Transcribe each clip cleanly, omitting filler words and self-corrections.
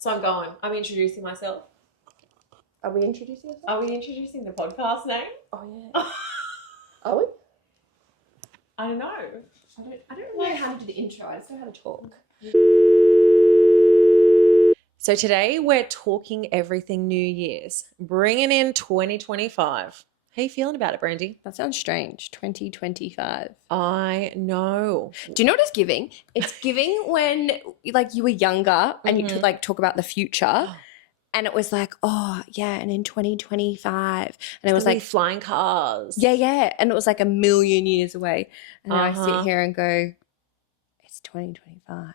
So I'm going. I'm introducing myself. Are we introducing ourselves? Are we introducing the podcast name? Oh, yeah. Are we? I don't know. I don't know how to do the intro. I just know how to talk. So today we're talking everything New Year's, bringing in 2025. How you feeling about it, Brandy? That sounds strange. 2025. I know. Do you know what it's giving? It's giving when like you were younger and you could like talk about the future. And it was like, oh, yeah, and in 2025. And it was like flying cars. Yeah. And it was like a million years away. And then I sit here and go, it's 2025.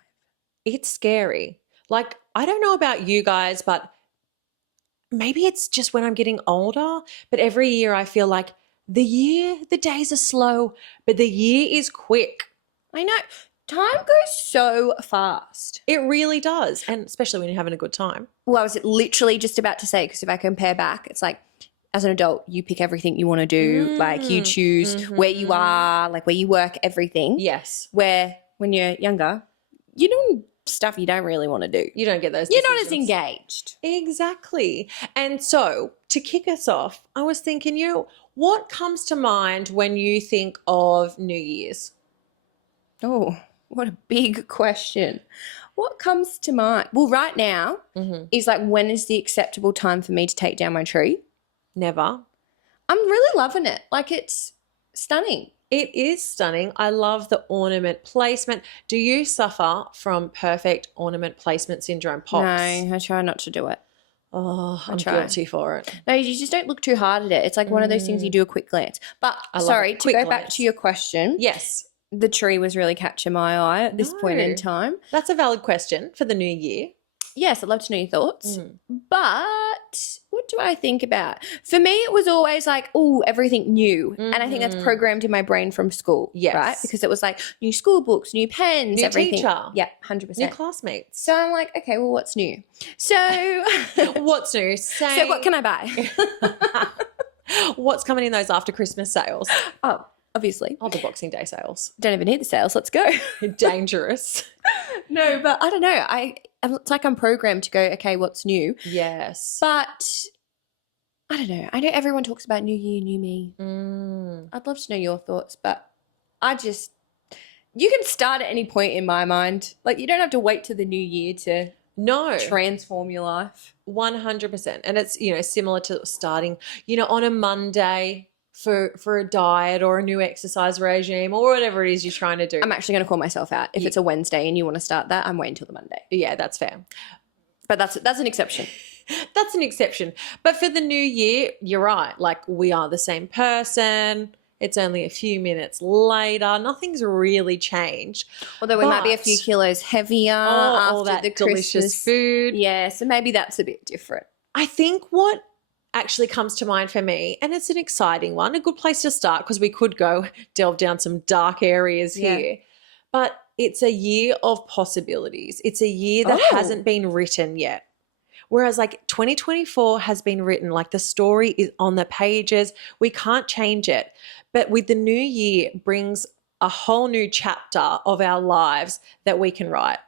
It's scary. Like, I don't know about you guys, but maybe it's just when I'm getting older. But every year I feel like the days are slow, but the year is quick. I know. Time goes so fast. It really does. And especially when you're having a good time. Well, I was literally just about to say, because if I compare back, it's like as an adult, you pick everything you want to do. Like you choose where you are, like where you work, everything. Yes. Where when you're younger, you're doing stuff you don't really want to do. You don't get those You're decisions. not as engaged. Exactly. And so to kick us off, I was thinking, what comes to mind when you think of New Year's? Oh, what a big question. What comes to mind? Well, right now is like, when is the acceptable time for me to take down my tree? Never. I'm really loving it. Like, it's stunning. It is stunning. I love the ornament placement. Do you suffer from perfect ornament placement syndrome, Pops? No, I try not to do it. Oh, I'm try. guilty for it. No, you just don't look too hard at it. It's like one of those things you do a quick glance. But sorry, to go back to your question. Yes. The tree was really catching my eye at this point in time. That's a valid question for the new year. Yes, I'd love to know your thoughts. But what do I think about? For me, it was always like, oh, everything new. And I think that's programmed in my brain from school. Yes. Right? Because it was like new school books, new pens, new everything. Teacher. Yeah, 100%. New classmates. So I'm like, okay, well, what's new? So what's new? So what can I buy? What's coming in those after Christmas sales? Oh, obviously. Oh, the Boxing Day sales. Don't even need the sales. Let's go. Dangerous. No, but I don't know. It's like I'm programmed to go, okay, what's new? Yes. But I don't know. I know everyone talks about new year, new me. I'd love to know your thoughts, but you can start at any point in my mind. Like, you don't have to wait to the new year to transform your life. 100%. And it's, similar to starting, on a Monday for a diet or a new exercise regime or whatever it is you're trying to do. I'm actually going to call myself out. If it's a Wednesday and you want to start that, I'm waiting till the Monday. Yeah, that's fair. But that's an exception. That's an exception. But for the new year, you're right. Like, we are the same person. It's only a few minutes later. Nothing's really changed. Although we might be a few kilos heavier after all that the delicious Christmas food. Yeah, so maybe that's a bit different. I think what actually comes to mind for me, and it's an exciting one, a good place to start, because we could go delve down some dark areas here, but it's a year of possibilities. It's a year that hasn't been written yet. Whereas like 2024 has been written, like the story is on the pages. We can't change it. But with the new year brings a whole new chapter of our lives that we can write.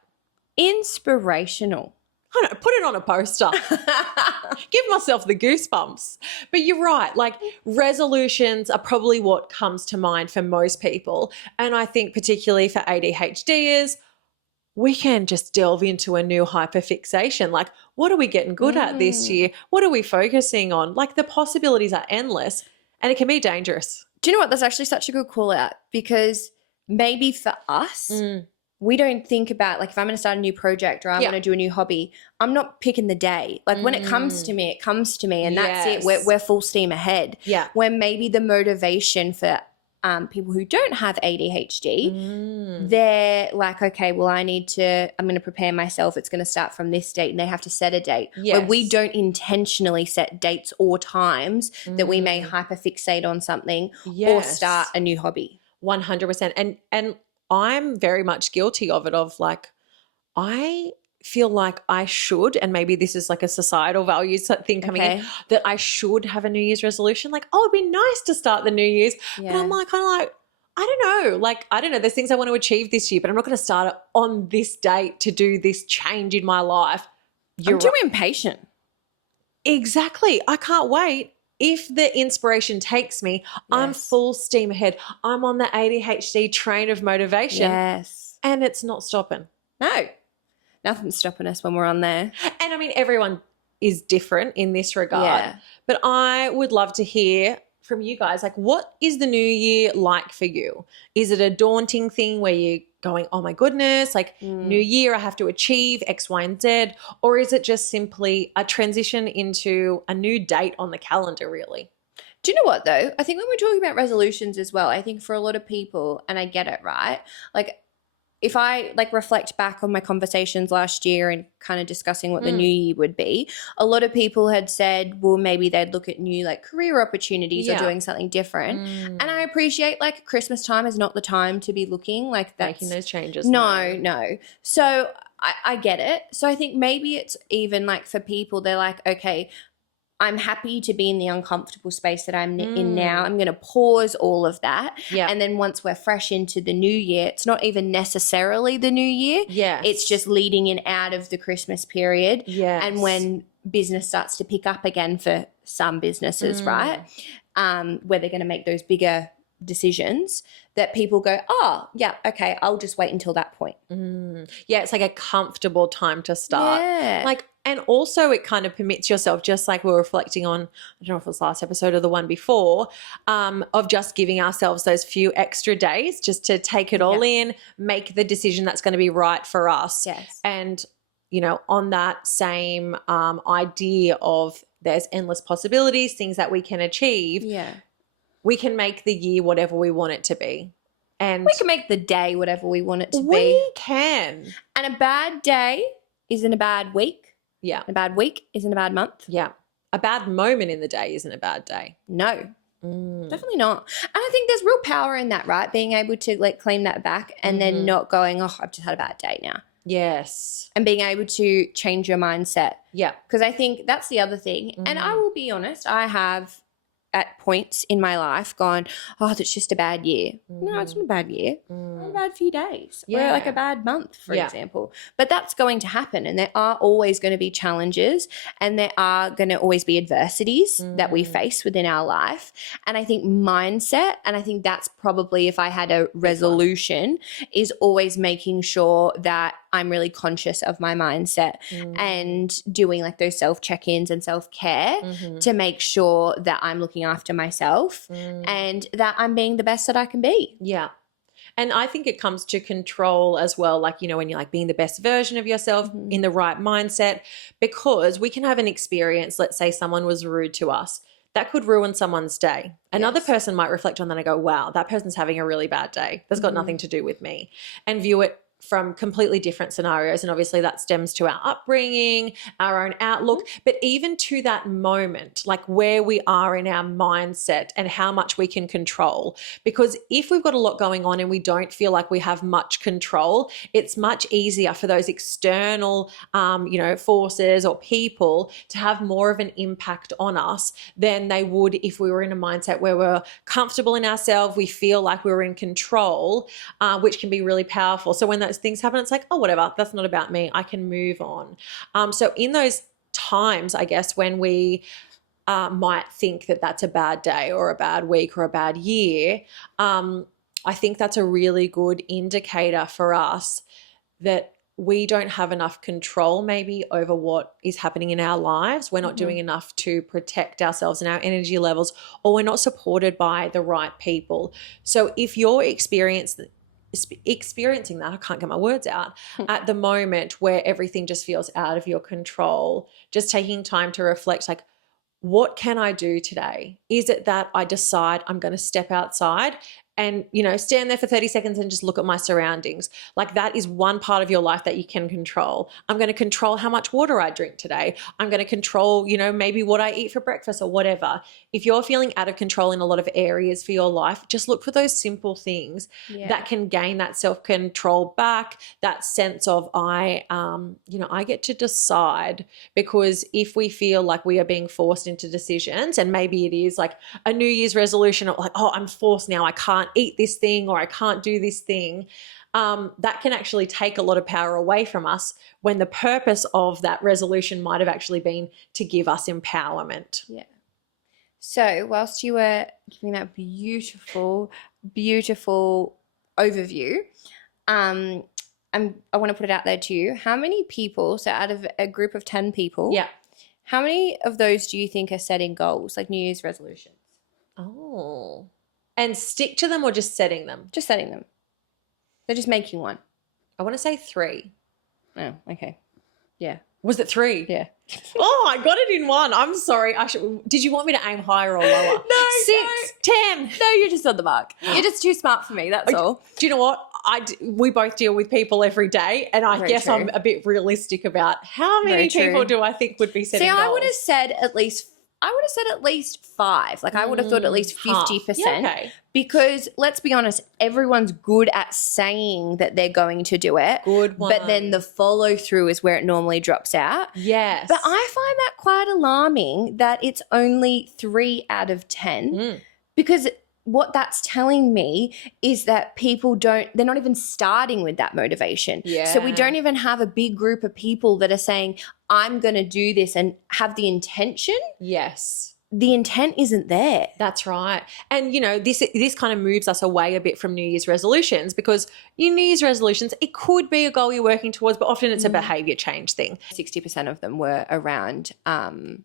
Inspirational. I don't know, put it on a poster. Give myself the goosebumps. But you're right, like resolutions are probably what comes to mind for most people. And I think particularly for ADHDers, we can just delve into a new hyperfixation. Like, what are we getting good at this year? What are we focusing on? Like, the possibilities are endless and it can be dangerous. Do you know what? That's actually such a good call out, because maybe for us, we don't think about, like, if I'm going to start a new project or I'm going to do a new hobby, I'm not picking the day. Like, when it comes to me, it comes to me, and that's it. We're full steam ahead. Yeah. When maybe the motivation for people who don't have ADHD, they're like, okay, well, I'm going to prepare myself. It's going to start from this date, and they have to set a date. Yes. Where we don't intentionally set dates or times that we may hyperfixate on something or start a new hobby. 100%. And I'm very much guilty of it, of like, I feel like I should, and maybe this is like a societal values thing coming in, that I should have a New Year's resolution. Like, oh, it'd be nice to start the New Year's. Yeah. But I'm like, kind of like, I don't know. There's things I want to achieve this year, but I'm not going to start it on this date to do this change in my life. I'm too impatient. Exactly. I can't wait. If the inspiration takes me, I'm Yes. full steam ahead. I'm on the ADHD train of motivation Yes. and it's not stopping. No. Nothing's stopping us when we're on there. And I mean, everyone is different in this regard, Yeah. but I would love to hear from you guys, like, what is the new year like for you? Is it a daunting thing where you're going, oh my goodness, like new year, I have to achieve X, Y, and Z? Or is it just simply a transition into a new date on the calendar, really? Do you know what though? I think when we're talking about resolutions as well, I think for a lot of people, and I get it, right? Like if I like reflect back on my conversations last year and kind of discussing what the new year would be, a lot of people had said, well, maybe they'd look at new like career opportunities or doing something different. And I appreciate like Christmas time is not the time to be looking like that's making those changes. No. So I get it. So I think maybe it's even like for people, they're like, okay, I'm happy to be in the uncomfortable space that I'm in now. I'm going to pause all of that. Yeah. And then once we're fresh into the new year, it's not even necessarily the new year. Yes. It's just leading in out of the Christmas period. Yes. And when business starts to pick up again for some businesses, right? Where they're going to make those bigger decisions, that people go, oh, yeah, okay, I'll just wait until that point. Yeah, it's like a comfortable time to start. Yeah. Like, and also it kind of permits yourself, just like we were reflecting on, I don't know if it was last episode or the one before, of just giving ourselves those few extra days just to take it all in, make the decision that's going to be right for us. Yes. And, you know, on that same idea of there's endless possibilities, things that we can achieve. Yeah. We can make the year whatever we want it to be. And We can make the day whatever we want it to be. we can. And a bad day isn't a bad week. Yeah. A bad week isn't a bad month. Yeah. A bad moment in the day isn't a bad day. No, definitely not. And I think there's real power in that, right? Being able to like claim that back and then not going, oh, I've just had a bad day now. Yes. And being able to change your mindset. Yeah. Because I think that's the other thing. And I will be honest, I have at points in my life gone, oh, that's just a bad year. No, it's not a bad year. A bad few days. Or like a bad month, for example. But that's going to happen. And there are always going to be challenges and there are going to always be adversities that we face within our life. And I think mindset, and I think that's probably if I had a resolution, is always making sure that I'm really conscious of my mindset and doing like those self-check-ins and self-care to make sure that I'm looking after myself and that I'm being the best that I can be. Yeah. And I think it comes to control as well, like, you know, when you're like being the best version of yourself in the right mindset, because we can have an experience, let's say someone was rude to us, that could ruin someone's day. Another person might reflect on that and go, wow, that person's having a really bad day. That's got nothing to do with me, and view it from completely different scenarios. And obviously that stems to our upbringing, our own outlook, but even to that moment, like where we are in our mindset and how much we can control. Because if we've got a lot going on and we don't feel like we have much control, it's much easier for those external, forces or people to have more of an impact on us than they would if we were in a mindset where we're comfortable in ourselves, we feel like we're in control, which can be really powerful. So when those things happen, it's like, oh, whatever, that's not about me. I can move on. So in those times, I guess, when we might think that that's a bad day or a bad week or a bad year, I think that's a really good indicator for us that we don't have enough control maybe over what is happening in our lives. We're not doing enough to protect ourselves and our energy levels, or we're not supported by the right people. So if you're experiencing that, I can't get my words out, at the moment where everything just feels out of your control, just taking time to reflect, like, what can I do today? Is it that I decide I'm going to step outside and, stand there for 30 seconds and just look at my surroundings? Like, that is one part of your life that you can control. I'm going to control how much water I drink today. I'm going to control, maybe what I eat for breakfast or whatever. If you're feeling out of control in a lot of areas for your life, just look for those simple things that can gain that self-control back, that sense of I get to decide. Because if we feel like we are being forced into decisions, and maybe it is like a New Year's resolution, or like, oh, I'm forced now, I can't eat this thing or I can't do this thing, that can actually take a lot of power away from us when the purpose of that resolution might have actually been to give us empowerment. Yeah. So whilst you were giving that beautiful, beautiful overview, I want to put it out there to you. How many people, so out of a group of 10 people, Yeah. how many of those do you think are setting goals, like New Year's resolutions? Oh. And stick to them or just setting them? Just setting them. They're just making one. I want to say 3. Oh, okay. Yeah. Was it 3? Yeah. Oh, I got it in one. I'm sorry. Did you want me to aim higher or lower? No, 6, 10. No, you're just on the mark. You're just too smart for me, that's all. Do you know what? We both deal with people every day, and I Very guess true. I'm a bit realistic about how many Very true. people do I think would be setting See, goals. I would have said at least 5. Like I would have thought at least 50%. Yeah, okay. Because let's be honest, everyone's good at saying that they're going to do it. Good one. But then the follow through is where it normally drops out. Yes. But I find that quite alarming that it's only 3 out of 10 Mm. because what that's telling me is that they're not even starting with that motivation. So we Yeah. don't even have a big group of people that are saying, I'm going to do this and have the intention. Yes. The intent isn't there. That's right. And, this kind of moves us away a bit from New Year's resolutions, because in New Year's resolutions, it could be a goal you're working towards, but often it's a behavior change thing. 60% of them were around The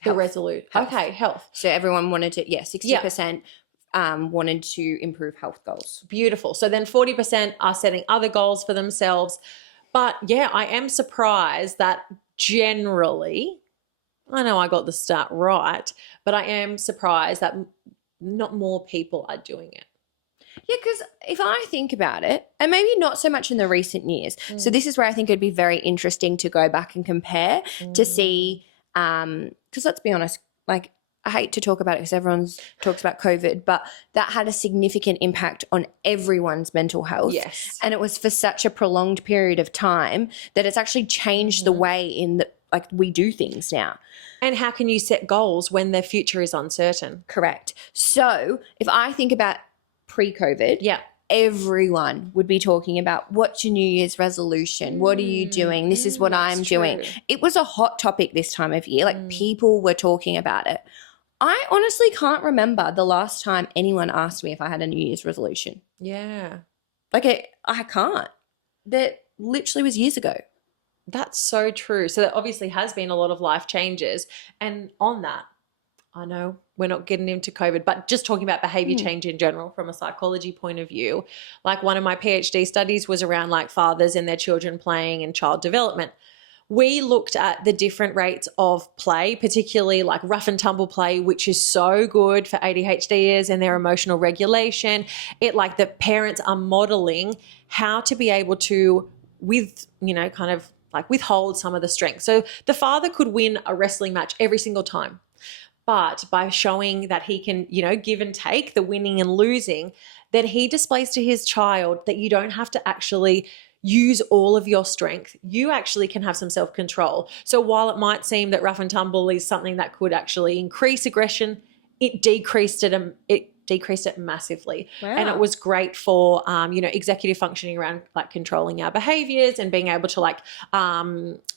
health. resolute. Health. Okay, health. So everyone wanted to, 60% wanted to improve health goals. Beautiful. So then 40% are setting other goals for themselves. But yeah, I am surprised that generally, I know I got the start right, but I am surprised that not more people are doing it. Yeah, because if I think about it, and maybe not so much in the recent years, so this is where I think it'd be very interesting to go back and compare to see, because let's be honest, like I hate to talk about it because everyone talks about COVID, but that had a significant impact on everyone's mental health. Yes. And it was for such a prolonged period of time that it's actually changed the way we do things now. And how can you set goals when their future is uncertain? Correct. So if I think about pre-COVID, Yeah. everyone would be talking about what's your New Year's resolution? What are you doing? This is what I'm that's doing. true. It was a hot topic this time of year. Like people were talking about it. I honestly can't remember the last time anyone asked me if I had a New Year's resolution. Yeah. Like I can't. That literally was years ago. That's so true. So there obviously has been a lot of life changes. And on that, I know we're not getting into COVID, but just talking about behavior change in general from a psychology point of view, like one of my PhD studies was around like fathers and their children playing and child development. We looked at the different rates of play, particularly like rough and tumble play, which is so good for ADHDers and their emotional regulation. It like the parents are modeling how to be able to kind of like withhold some of the strength. So the father could win a wrestling match every single time. But by showing that he can, give and take the winning and losing, then he displays to his child that you don't have to actually use all of your strength. You actually can have some self-control. So while it might seem that rough and tumble is something that could actually increase aggression, it decreased it massively. Wow. And it was great for, executive functioning around like controlling our behaviors and being able to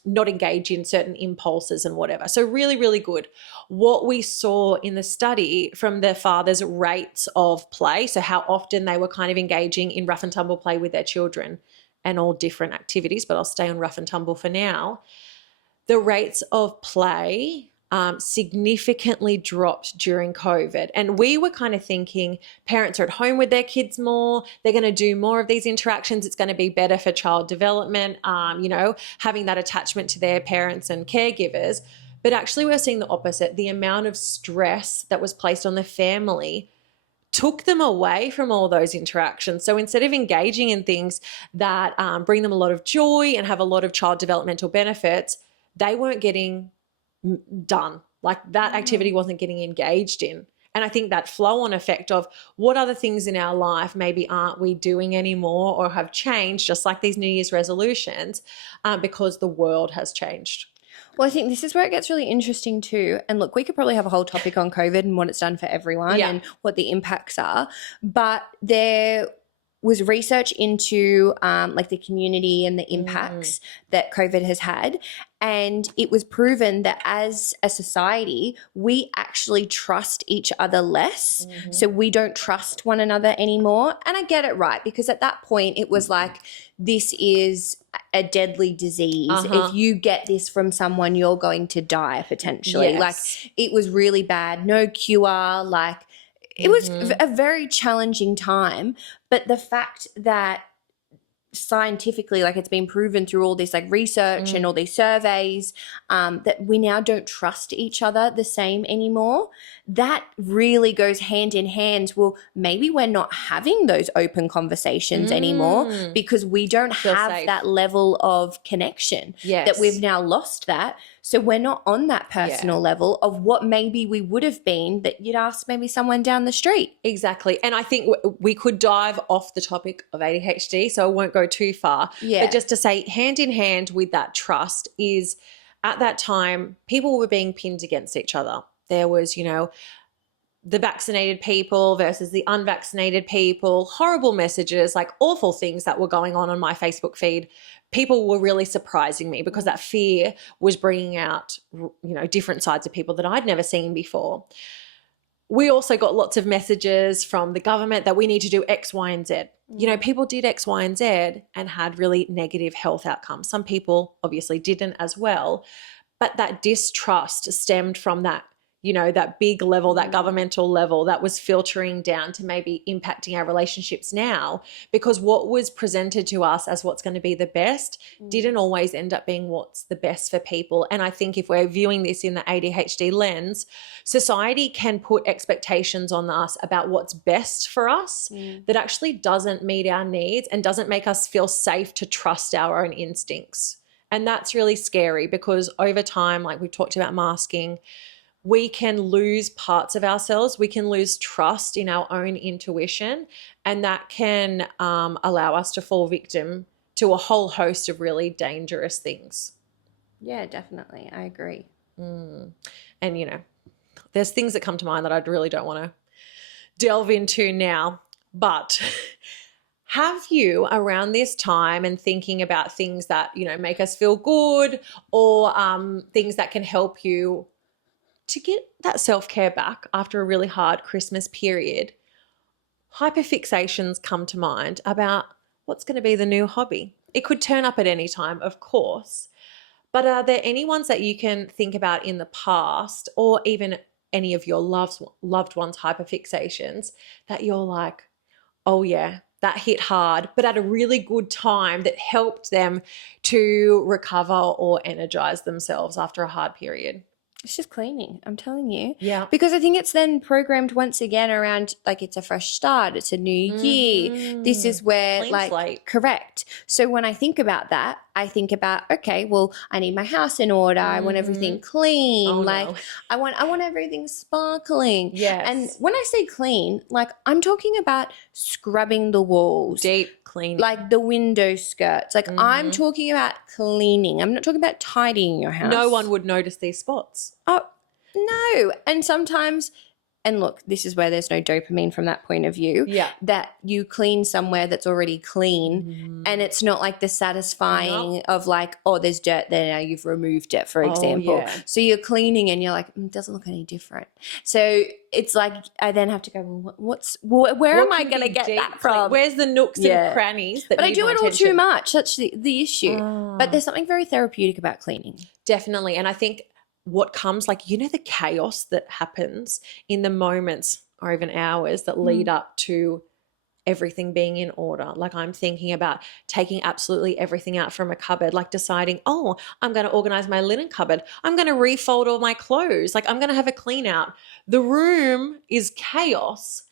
not engage in certain impulses and whatever. So really, really good. What we saw in the study from the father's rates of play, so how often they were kind of engaging in rough and tumble play with their children and all different activities, but I'll stay on rough and tumble for now. The rates of play significantly dropped during COVID. And we were kind of thinking parents are at home with their kids more. They're going to do more of these interactions. It's going to be better for child development, having that attachment to their parents and caregivers. But actually we're seeing the opposite. The amount of stress that was placed on the family took them away from all those interactions. So instead of engaging in things that bring them a lot of joy and have a lot of child developmental benefits, they weren't getting done. Like that activity wasn't getting engaged in. And I think that flow-on effect of what other things in our life maybe aren't we doing anymore or have changed, just like these New Year's resolutions, because the world has changed. Well, I think this is where it gets really interesting too. And look, we could probably have a whole topic on COVID and what it's done for everyone and what the impacts are. But there was research into like the community and the impacts that COVID has had. And it was proven that as a society, we actually trust each other less. So we don't trust one another anymore. And I get it, right? Because at that point, it was like, this is a deadly disease. If you get this from someone, you're going to die potentially. Like, it was really bad. No cure. Like, it was a very challenging time. But the fact that scientifically, like, it's been proven through all this like research and all these surveys, that we now don't trust each other the same anymore, that really goes hand in hand. Well, maybe we're not having those open conversations anymore because we don't have safe. that level of connection, that we've now lost that. So we're not on that personal level of what maybe we would have been, that you'd ask maybe someone down the street. Exactly. And I think we could dive off the topic of ADHD, so I won't go too far. Yeah. But just to say, hand in hand with that trust is, at that time, people were being pinned against each other. There was, you know, the vaccinated people versus the unvaccinated people, horrible messages, like awful things that were going on my Facebook feed. People were really surprising me because that fear was bringing out, you know, different sides of people that I'd never seen before. We also got lots of messages from the government that we need to do X, Y, and Z. You know, people did X, Y, and Z and had really negative health outcomes. Some people obviously didn't as well, but that distrust stemmed from that, you know, that big level, that governmental level that was filtering down to maybe impacting our relationships now, because what was presented to us as what's going to be the best didn't always end up being what's the best for people. And I think if we're viewing this in the ADHD lens, society can put expectations on us about what's best for us that actually doesn't meet our needs and doesn't make us feel safe to trust our own instincts. And that's really scary, because over time, like we've talked about masking, we can lose parts of ourselves. We can lose trust in our own intuition, and that can allow us to fall victim to a whole host of really dangerous things. Yeah, definitely. I agree. And, you know, there's things that come to mind that I really don't want to delve into now, but have you, around this time and thinking about things that, you know, make us feel good, or things that can help you to get that self-care back after a really hard Christmas period, hyperfixations come to mind about what's going to be the new hobby? It could turn up at any time, of course, but are there any ones that you can think about in the past, or even any of your loved ones' hyperfixations that you're like, oh yeah, that hit hard, but at a really good time that helped them to recover or energize themselves after a hard period? It's just cleaning, I'm telling you. Yeah. Because I think it's then programmed once again around, like, it's a fresh start, it's a new year. This is where, Clean like, slate. correct. So when I think about that, I think about, okay, well, I need my house in order. I want everything clean. Oh, like, no. I want everything sparkling. Yes. And when I say clean, like, I'm talking about scrubbing the walls. Deep cleaning. Like the window skirts. Like, I'm talking about cleaning. I'm not talking about tidying your house. no one would notice these spots. Oh, no. And sometimes, and look, this is where there's no dopamine from that point of view. Yeah. That you clean somewhere that's already clean, and it's not like the satisfying of like, oh, there's dirt there, now you've removed it, for example. yeah. So you're cleaning and you're like, it doesn't look any different. So it's like, I then have to go, well, where am I going to get that from? Where's the nooks and crannies that But I need do more it all attention? too much. That's the issue. But there's something very therapeutic about cleaning. Definitely. And I think what comes, like, you know, the chaos that happens in the moments or even hours that lead up to everything being in order. Like, I'm thinking about taking absolutely everything out from a cupboard, like deciding, oh, I'm going to organize my linen cupboard. I'm going to refold all my clothes. Like, I'm going to have a clean out. The room is chaos.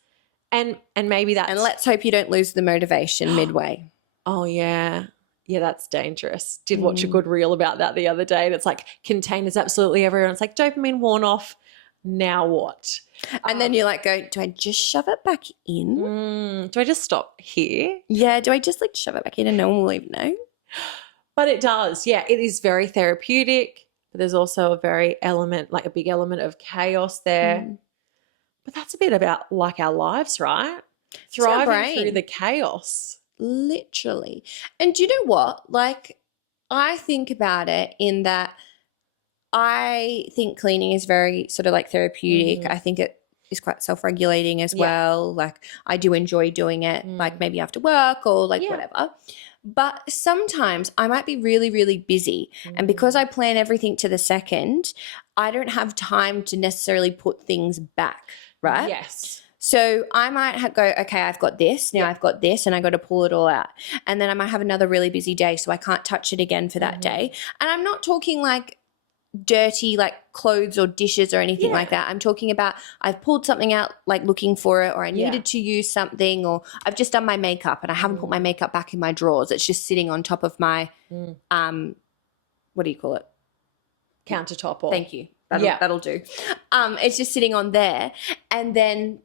And maybe that's... And let's hope you don't lose the motivation midway. Oh, yeah. Yeah, that's dangerous. Did watch a good reel about that the other day. That's like containers absolutely everywhere. It's like dopamine worn off. Now what? And then you're like, do I just shove it back in? Do I just stop here? Yeah, do I just like shove it back in and no one will even know? But it does. Yeah, it is very therapeutic. But there's also a big element of chaos there. But that's a bit about like our lives, right? thriving through brain. the chaos. Literally. And do you know what? Like, I think about it in that I think cleaning is very sort of like therapeutic. I think it is quite self-regulating as Yeah. well. Like, I do enjoy doing it, like maybe after work or like whatever. But sometimes I might be really, really busy. And because I plan everything to the second, I don't have time to necessarily put things back, right? Yes. So I might go, okay, I've got this, now I've got this, and I got to pull it all out. And then I might have another really busy day, so I can't touch it again for that day. And I'm not talking like dirty like clothes or dishes or anything like that. I'm talking about I've pulled something out like looking for it, or I needed to use something, or I've just done my makeup and I haven't put my makeup back in my drawers. It's just sitting on top of my what do you call it? Countertop. Or Thank you. That'll do. It's just sitting on there, and then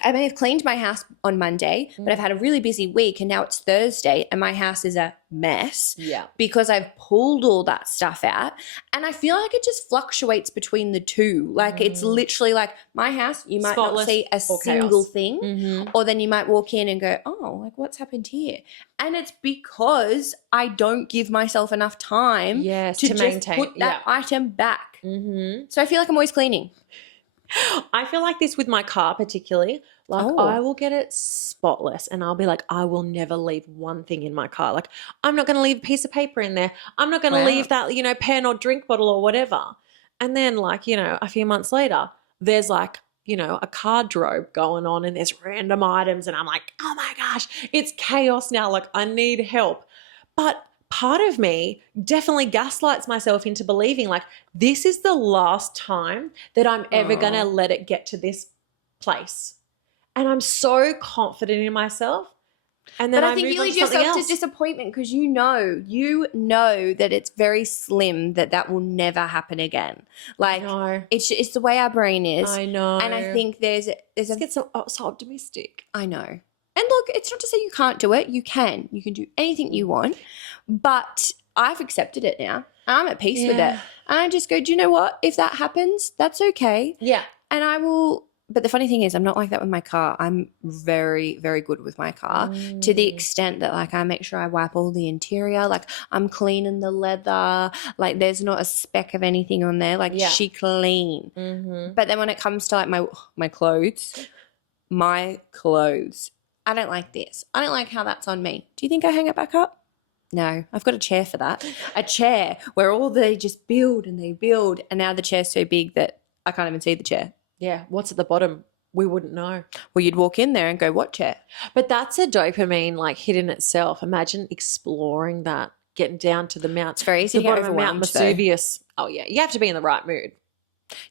I may have cleaned my house on Monday, but I've had a really busy week, and now it's Thursday and my house is a mess because I've pulled all that stuff out. And I feel like it just fluctuates between the two. Like it's literally like my house, you might Spotless not see a single chaos. thing, or then you might walk in and go, oh, like what's happened here? And it's because I don't give myself enough time to just maintain, put that item back. So I feel like I'm always cleaning. I feel like this with my car particularly. Like I will get it spotless and I'll be like, I will never leave one thing in my car. Like I'm not going to leave a piece of paper in there. I'm not going to leave that, pen or drink bottle or whatever. And then like, a few months later, there's like, a cardrobe going on and there's random items and I'm like, oh my gosh, it's chaos now. Like I need help. But part of me definitely gaslights myself into believing like this is the last time that I'm ever going to let it get to this place. And I'm so confident in myself. And then I think you lead yourself to disappointment because you know that it's very slim that will never happen again. Like it's the way our brain is. I know. And I think there's get so optimistic. I know. And look, it's not to say you can't do it. You can. You can do anything you want. But I've accepted it now. I'm at peace with it. And I just go, do you know what? If that happens, that's okay. Yeah. And I will. But the funny thing is I'm not like that with my car. I'm very, very good with my car to the extent that like I make sure I wipe all the interior. Like I'm cleaning the leather. Like there's not a speck of anything on there. Like she clean. But then when it comes to like my clothes, I don't like this. I don't like how that's on me. Do you think I hang it back up? No, I've got a chair for that. A chair where they just build and they build, and now the chair's so big that I can't even see the chair. Yeah, what's at the bottom? We wouldn't know. Well, you'd walk in there and go, what chair? But that's a dopamine like hit in itself. Imagine exploring that, getting down to the mount. It's very easy to get overwhelmed, Mount Vesuvius. Oh, yeah. You have to be in the right mood.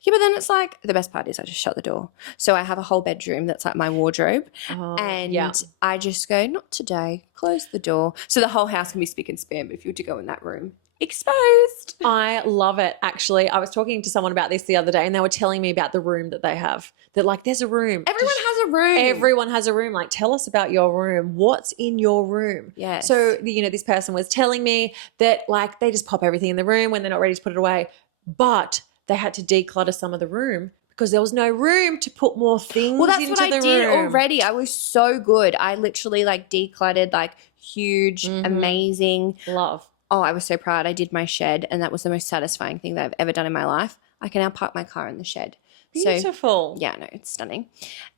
Yeah, but then it's like the best part is I just shut the door. So I have a whole bedroom that's like my wardrobe. And I just go, not today. Close the door. So the whole house can be spick and span, but if you were to go in that room, exposed. I love it. Actually, I was talking to someone about this the other day and they were telling me about the room that they have. They're like, there's a room. Everyone has a room. Everyone has a room. Like, tell us about your room. What's in your room? Yes. So, this person was telling me that like they just pop everything in the room when they're not ready to put it away. But they had to declutter some of the room because there was no room to put more things into the room. Well, that's what I did already. I was so good. I literally like decluttered like huge, amazing. Love. Oh, I was so proud. I did my shed and that was the most satisfying thing that I've ever done in my life. I can now park my car in the shed. Beautiful. So, no, it's stunning.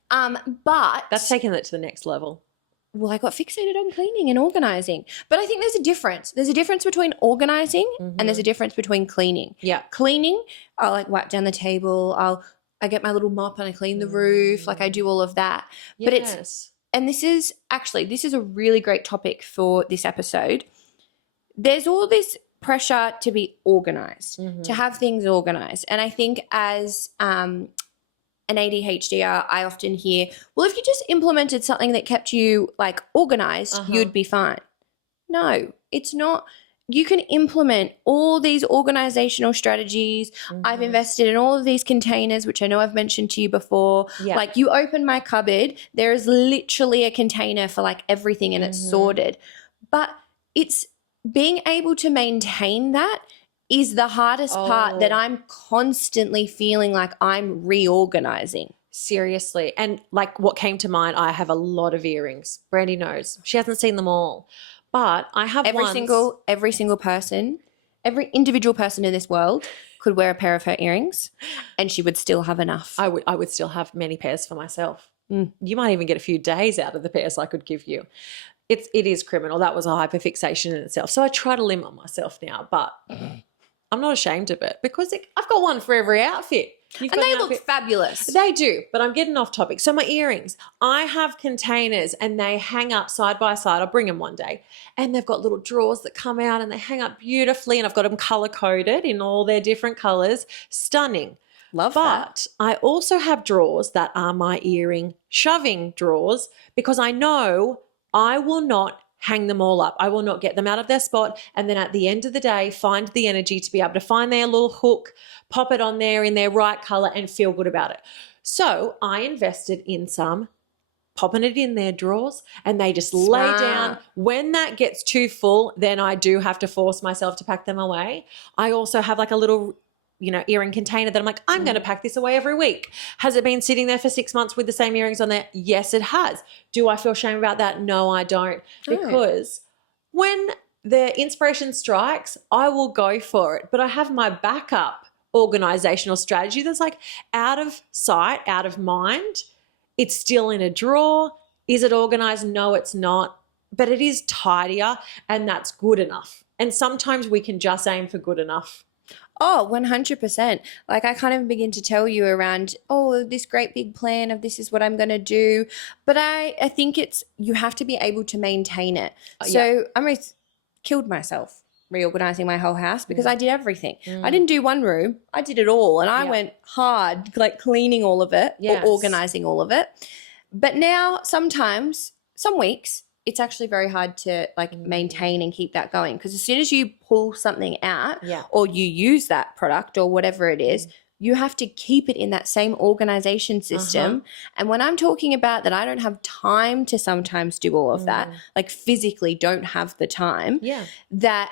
But that's taking it to the next level. Well, I got fixated on cleaning and organizing. But I think there's a difference. There's a difference between organizing and there's a difference between cleaning. Yeah. Cleaning, I'll like wipe down the table. I get my little mop and I clean the roof. Like I do all of that. Yes. But this is a really great topic for this episode. There's all this pressure to be organized, to have things organized. And I think as an ADHDer, I often hear, well, if you just implemented something that kept you like organized, you'd be fine. No, it's not. You can implement all these organizational strategies. I've invested in all of these containers, which I know I've mentioned to you before. Yeah. Like you open my cupboard, there is literally a container for like everything and it's sorted. But it's being able to maintain that is the hardest part that I'm constantly feeling like I'm reorganizing. Seriously. And like what came to mind, I have a lot of earrings. Brandy knows. She hasn't seen them all. But I have Every ones. single person, every individual person in this world could wear a pair of her earrings and she would still have enough. I would still have many pairs for myself. Mm. You might even get a few days out of the pairs I could give you. It is criminal. That was a hyperfixation in itself. So I try to limit myself now, but I'm not ashamed of it because I've got one for every outfit. And they look fabulous. They do, but I'm getting off topic. So my earrings, I have containers and they hang up side by side. I'll bring them one day. And they've got little drawers that come out and they hang up beautifully. And I've got them color-coded in all their different colors. Stunning. Love that. But I also have drawers that are my earring shoving drawers because I know I will not hang them all up. I will not get them out of their spot and then at the end of the day find the energy to be able to find their little hook, pop it on there in their right color and feel good about it. So I invested in some popping it in their drawers and they just lay down. When that gets too full, then I do have to force myself to pack them away. I also have like a little earring container that I'm like, I'm going to pack this away every week. Has it been sitting there for 6 months with the same earrings on there? Yes, it has. Do I feel shame about that? No, I don't. Because when the inspiration strikes, I will go for it. But I have my backup organizational strategy that's like out of sight, out of mind. It's still in a drawer. Is it organized? No, it's not. But it is tidier and that's good enough. And sometimes we can just aim for good enough. Oh, 100%. Like I kind of begin to tell you around, this great big plan of this is what I'm going to do. But I think you have to be able to maintain it. So I almost killed myself reorganizing my whole house because I did everything. I didn't do one room. I did it all. And I went hard, like cleaning all of it or organizing all of it. But now sometimes, some weeks, it's actually very hard to like maintain and keep that going because as soon as you pull something out or you use that product or whatever it is, you have to keep it in that same organization system. And when I'm talking about that I don't have time to sometimes do all of that, like physically don't have the time, that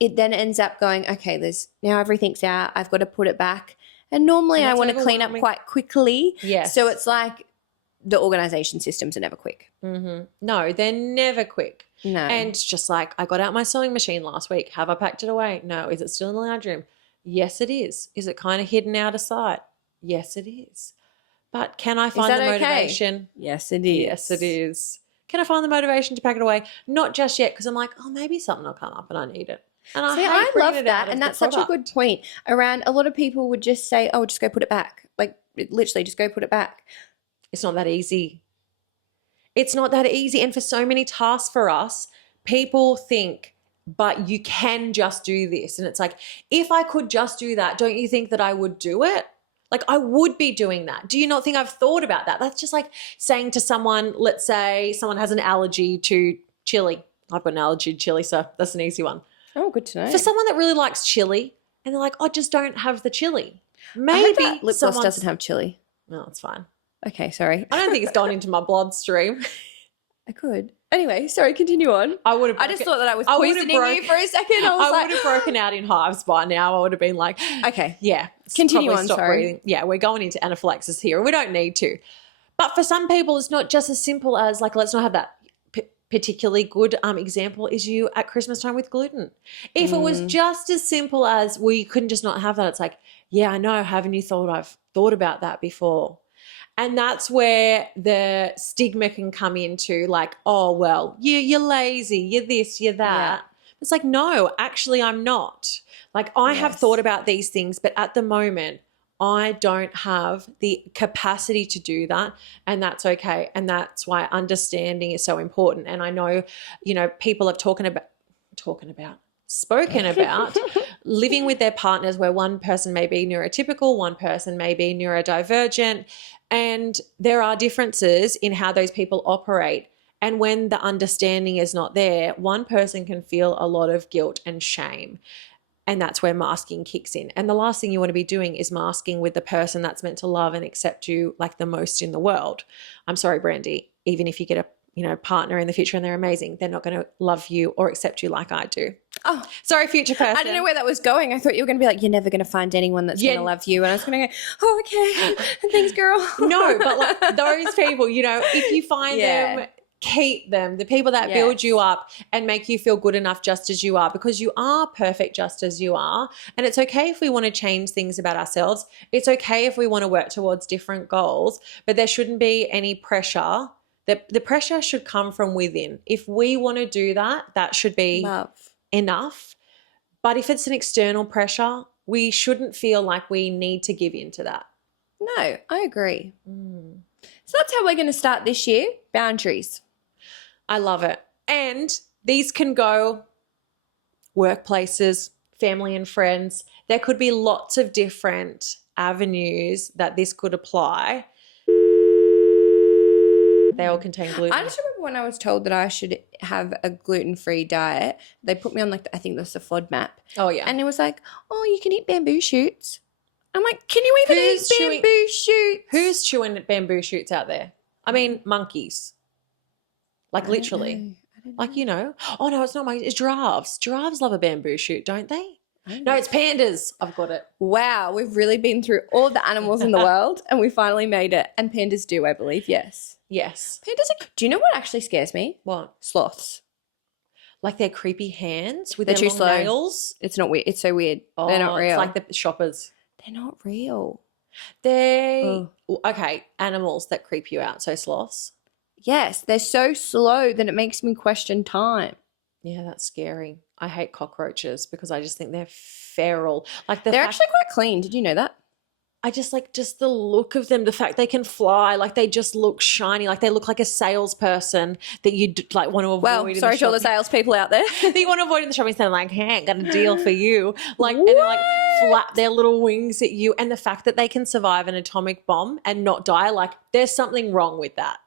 it then ends up going, okay, now everything's out. I've got to put it back. And normally I want to clean up quite quickly. Yes. So it's like the organization systems are never quick. No, they're never quick. No. And it's just like I got out my sewing machine last week. Have I packed it away? No. Is it still in the lounge room? Yes, it is. Is it kind of hidden out of sight? Yes, it is. But can I find the motivation? Yes, it is. Yes, it is. Can I find the motivation to pack it away? Not just yet because I'm like, maybe something will come up and I need it. And I love that. And that's such a good point around a lot of people would just say, just go put it back. Like literally just go put it back. It's not that easy. It's not that easy. And for so many tasks for us, people think, but you can just do this. And it's like, if I could just do that, don't you think that I would do it? Like I would be doing that. Do you not think I've thought about that? That's just like saying to someone, let's say someone has an allergy to chili. I've got an allergy to chili, so that's an easy one. Oh, good to know. For someone that really likes chili and they're like, just don't have the chili. Maybe lip gloss doesn't have chili. No, it's fine. Okay, sorry. I don't think it's gone into my bloodstream. I could. Anyway, sorry, continue on. I just thought that I was poisoning you for a second. I would have broken out in hives by now. I would have been like, okay. Yeah. Continue on, sorry. Breathing. Yeah, we're going into anaphylaxis here. We don't need to. But for some people, it's not just as simple as like, let's not have that. Particularly good example is you at Christmas time with gluten. If it was just as simple as, you couldn't just not have that. It's like, yeah, I know. Haven't you thought I've thought about that before? And that's where the stigma can come into like, you're lazy, you're this, you're that. Yeah. It's like, no, actually I'm not. Like I have thought about these things, but at the moment I don't have the capacity to do that. And that's okay. And that's why understanding is so important. And I know, people have spoken about living with their partners where one person may be neurotypical, one person may be neurodivergent, and there are differences in how those people operate. And when the understanding is not there, one person can feel a lot of guilt and shame. And that's where masking kicks in. And the last thing you want to be doing is masking with the person that's meant to love and accept you like the most in the world. I'm sorry, Brandy, even if you get a partner in the future and they're amazing, they're not going to love you or accept you like I do. Oh, Sorry, future person. I didn't know where that was going. I thought you were going to be like, you're never going to find anyone that's Yeah. going to love you. And I was going to go, oh, okay. Thanks, girl. No, but like those people, you know, if you find them, keep them. The people that build you up and make you feel good enough just as you are, because you are perfect just as you are. And it's okay if we want to change things about ourselves. It's okay if we want to work towards different goals, but there shouldn't be any pressure. The pressure should come from within. If we want to do that, that should be Love. enough. But if it's an external pressure, we shouldn't feel like we need to give in to that. No, I agree. So that's how we're going to start this year. Boundaries. I love it. And these can go workplaces, family and friends. There could be lots of different avenues that this could apply. They all contain gluten. I just remember when I was told that I should have a gluten-free diet, they put me on like, I think that's the FODMAP. Oh, yeah. And it was like, oh, you can eat bamboo shoots. I'm like, can you even Who's eat chewing- bamboo shoots? Who's chewing bamboo shoots out there? I mean, monkeys. Like literally. Like, you know. Oh, no, it's not monkeys. It's giraffes. Giraffes love a bamboo shoot, don't they? No, it's pandas. I've got it. Wow, we've really been through all the animals in the world and we finally made it. And pandas do, I believe, yes. Yes. Pandas are, do you know what actually scares me? What? Sloths. Like their creepy hands with They're their too long slow. nails. It's not weird. It's so weird. Oh, They're not real. It's like the shoppers. They're not real. They okay, animals that creep you out. So sloths. Yes, they're so slow that it makes me question time. Yeah, that's scary. I hate cockroaches because I just think they're feral. Like They're actually quite clean. Did you know that? I just like just the look of them, the fact they can fly, like they just look shiny, like they look like a salesperson that you like want to avoid. Well, in sorry to all the shopping- salespeople out there. that you want to avoid in the shopping center. Like, hey, I got a deal for you. Like, and they like flap their little wings at you, and the fact that they can survive an atomic bomb and not die, like, there's something wrong with that.